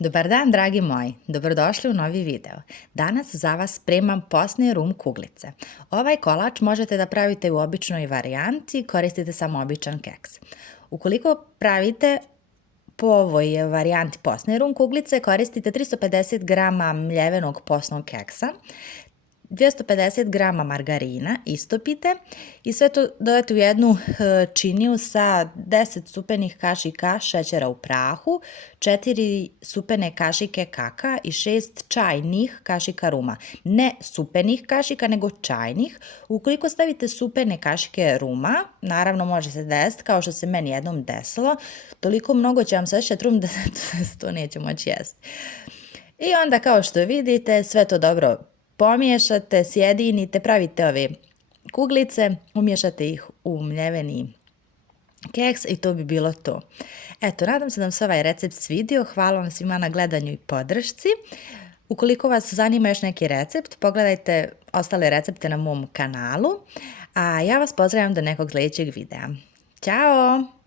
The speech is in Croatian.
Dobar dan, dragi moji, dobrodošli u novi video. Danas za vas spremam posne rum kuglice. Ovaj kolač možete da pravite u običnoj varijanti, koristite samo običan keks. Ukoliko pravite po ovoj varijanti posne rum kuglice, koristite 350 g mljevenog posnog keksa, 250 g margarina istopite i sve to dodate u jednu činiju sa 10 supenih kašika šećera u prahu, 4 supene kašike kaka i 6 čajnih kašika ruma. Ne supenih kašika, nego čajnih. Ukoliko stavite supene kašike ruma, naravno može se desiti, kao što se meni jednom desilo, toliko mnogo će vam sešćati rum da to neće moći jesti. I onda kao što vidite, sve to dobro pomiješate, sjedinite, pravite ove kuglice, umiješate ih u mljeveni keks i to bi bilo to. Eto, nadam se da vam se ovaj recept svidio, hvala vam svima na gledanju i podršci. Ukoliko vas zanima još neki recept, pogledajte ostale recepte na mom kanalu, a ja vas pozdravljam do nekog sljedećeg videa. Ćao!